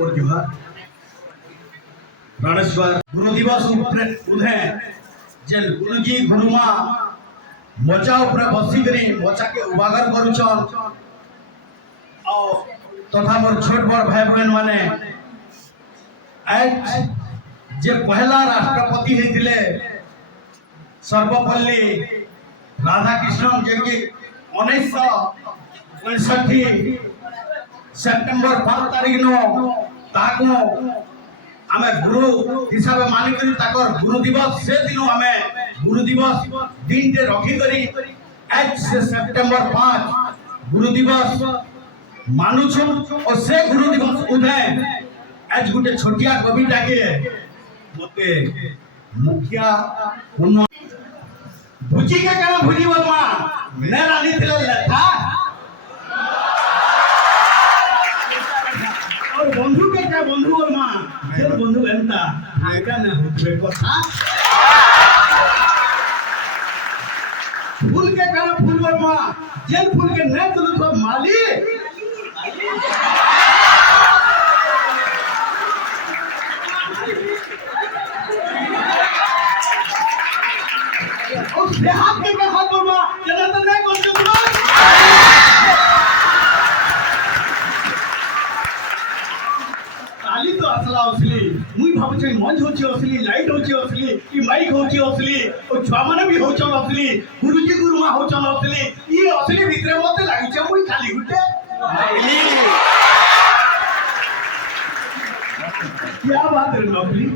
मोर जुहार प्राणेश्वर गुरु दिवस उधे जेल गुरुजी गुरुमा मोचा ऊपर बसी करी मोचा के उबागर करूछन और तथा मोर छोट बड़ भाई बहन माने आज जे पहला राष्ट्रपति हेतिले सर्वपल्ली राधाकृष्णन जे कि 1959 सेप्टेम्बर 5 तारीख नो ताको आमे गुरु हिसाब मानि करी ताकर गुरु दिवस से दिनो आमे गुरु दिवस दिन जे रखी करी आज से सेप्टेम्बर 5 गुरु दिवस मानु छु और से गुरु दिवस उधे आज गुटे छोटिया कविता के मते मुखिया पुण्य भुजी के करा भुजी वर्मा ने रानी थिले लेथा और बंधु के क्या बंधु वर्मा जे बंधु एंता एका ने होतबे कथा फूल के करा फूल वर्मा जे फूल के ने तुल तो माली उसने हाथ के हाथ बोलवा जना तो नहीं बोल सकता ताली तो असला असली मुई भाबुचे मंच होची असली लाइट होची असली की माइक होची असली और छुआ माने भी होचन असली गुरुजी गुरुमा होचन असली ई असली भितरे मते लागिचे मुई खाली गुटे क्या बात है नकली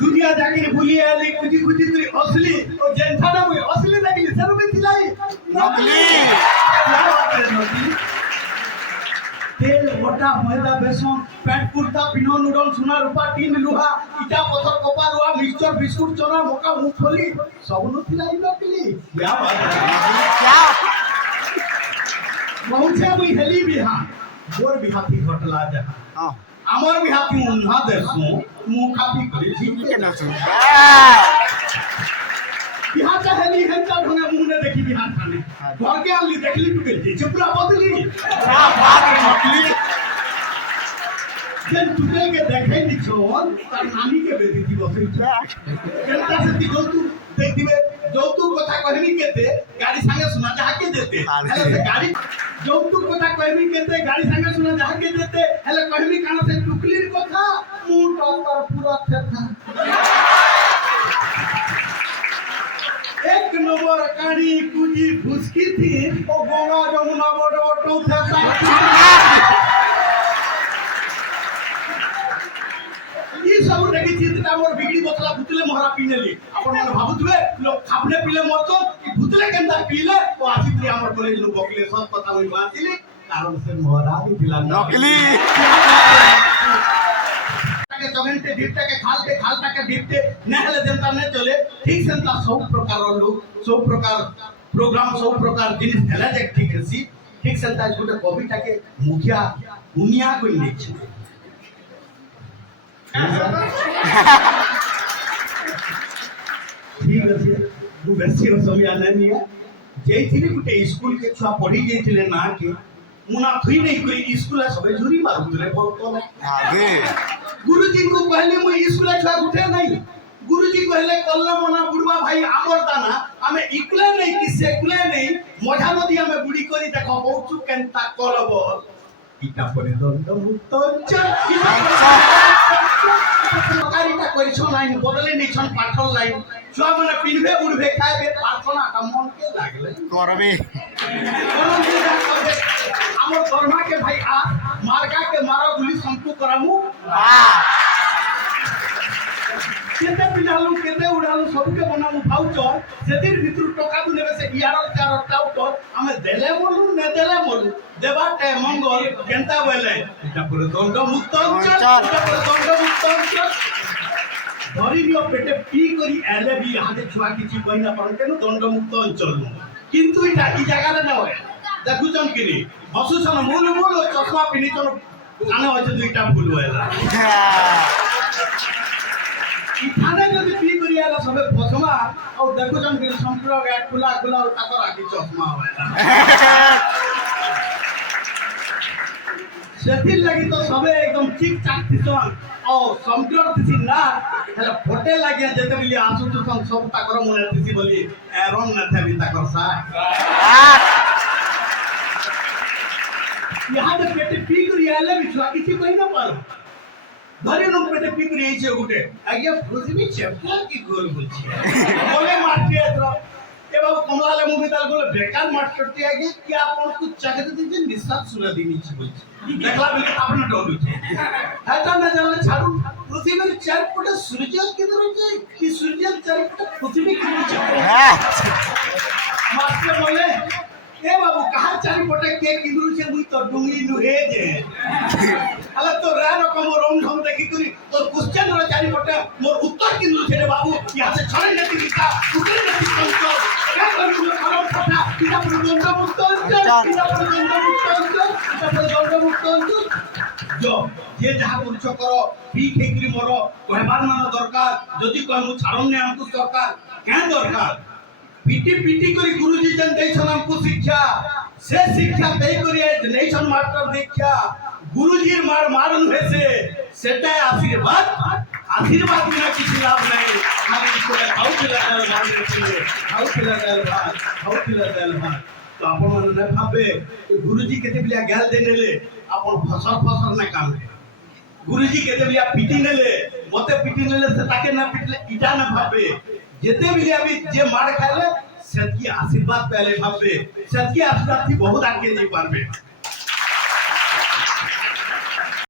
दुनिया जाके भूली आली कुछ कुछ तेरी असली और जनता ना मुझे असली देखली सर में खिलाई नकली क्या बात है नकली तेल मोटा मैदा बेसन पैंट कुर्ता पिनो नूडल सोना रूपा टीन लुहा इटा पत्थर कपा रुआ मिक्सचर बिस्कुट चना मक्का मूंगफली सब नु खिलाई नकली क्या बात है क्या बहुत से मुई हेली बिहा मोर बिहाती घटला जा हां আমার বিহাতি উন্না দেশু মুখাপি করেছি কেন আছে বিহাটা হেলি হেনটা ঢঙে মুনে দেখি বিহার খানে ঘরকে আনলি দেখলি টুকে দিছে পুরা বদলি क्या बात है নকলি যে টুকে কে দেখাই দিছন তার নানি কে বেদি দিব কেনটা সেতি যৌতু দেখদিবে যৌতু কথা কইবি কেতে গাড়ি সাঙ্গে শোনা যাকে দেতে হেলে সে গাড়ি যৌতু কথা কইবি কেতে গাড়ি সাঙ্গে শোনা যাকে দেতে হেলে কইবি কানা সে টুকলির কথা মুটা তার পুরা থেথা एक नंबर कानी कुजी फुसकी थी ओ गंगा जमुना बड़ बड़ থেথা ई सब देखि चिंता मोर बिगड़ी बोतला भूतले मोहरा पीनेली अपन मन भाबुतबे लोग खाबने पीले मरतो कि भूतले केनता पीले ओ आसित्री हमर कॉलेज लो बकले सब पता होई बातिली कारण से मोहरा भी दिला नकली के जगनते ढिपटा के खालता के ढिपटे नहले जनता ने चले ठीक सेंता सब प्रकार लोग सब प्रकार प्रोग्राम सब प्रकार जिनिस भेला जे ठीक है ठीक सेंता गुटे कविता के मुखिया दुनिया कोई नहीं छै ठीक है वो बेसी समय नहीं है जेथिले गुटे स्कूल के छुआ पढ़ी जेथिले ना के मुना थुई नहीं कोई स्कूल सबे झुरी मारुतले बहुत आगे गुरुजी को कहले मु स्कूल छुआ गुटे नहीं गुरुजी कहले कल्ला मना बुढ़वा भाई आमर दाना हमें इकुले नहीं कि सेकुले नहीं मजा नदी हमें बुढ़ी करी देखो बहुत केनता करब इटा परे दंड मुक्त सरकारीटा करिछो लाइन बदले निछन पाठल लाइन छुआ माने पिनबे उड़बे खाइबे प्रार्थना का मन के लागले करबे हमर कर्मा के भाई आ मार्का के मारो गुली संतु करामु केते पिलालु केते उड़ालु सब के बनामु भाउचर सेतिर भितर टका दु नेबे से 11 4 टाउटर हमें देले मोलु ने देले मोलु देबाटे मंगल केनता बोले इटा पुरो दंड मुक्त अंचल दंड मुक्त अंचल धरी लियो पेटे पी करी एले भी हाथे छुआ किछि कहिना पर केनु दंड मुक्त अंचल किंतु इटा ई जगह रे न होय देखुचन किनी हसुसन मूल मूल चश्मा पिनिचन काने होय दुईटा फूल होला इथाने जदि पी करी आला सबे फसमा और देखुचन कि संपूर्ण गेट खुला खुला और ताकर आखि चश्मा होला सेथिर लगी तो सबे एकदम ठीक ठाक थिसन और समग्र थिसी ना हेला फोटे लागे जते बिली आसु तो सब ताकर मुने थिसी बोली एरन न थे भी ताकर सा यहाँ तो पेटे पी करी आले बिछवा किछि कहि न पारो धरी नु पेटे पी करी आइछे गुटे आगे फ्रुजी चेपला की गोल बुझी बोले मारती है तो ए बाबू कमलाले मुभी ताल बोले बेकार मास्टरटी आगे कि आपन को चाकरी दीजिए निसात सुना दीनी छी बोलछि देखला बिले आपन डोलु छे हेता न जाने छाड़ू पृथ्वी में चार पटे सूर्य किधर जाए कि सूर्य चार पटे पृथ्वी किधर जाए मास्टर बोले ए बाबू कहा चार पटे के किधर छे मुई तो डुंगी नुहे जे अला तो रानो को मोर ओम हम देखि करी तो क्वेश्चन रो चार पटे मोर उत्तर किधर छे रे बाबू यहां से छड़े नती लिखा उतरे नती संतो क्या करू मैं खराब पटा इना प्रबंध मुक्त इना प्रबंध मुक्त जो जे जहा पुरुष करो ठीक हेकरी मोर कहबार मान दरकार जदी कह मु छाड़न ने हमको सरकार क्या दरकार पीटी पीटी करी गुरुजी जन दैछन हमको शिक्षा से शिक्षा दे करी नैछन मास्टर दीक्षा गुरुजी मार मारन हेसे सेटा आशीर्वाद आशीर्वाद बिना किसी लाभ नहीं खाली कोले खाऊ पिला दल भात तो आपण मन ने भाबे गुरुजी केते बिया गाल दे नेले आपण फसर ना काम है गुरुजी केते बिया पीटी नेले मते पीटी नेले से ताके ना पिटले इटा ना भाबे जेते बिया भी जे मार खाले सत्य आशीर्वाद पहले भाबे सत्य आशीर्वाद थी बहुत आगे नहीं पारबे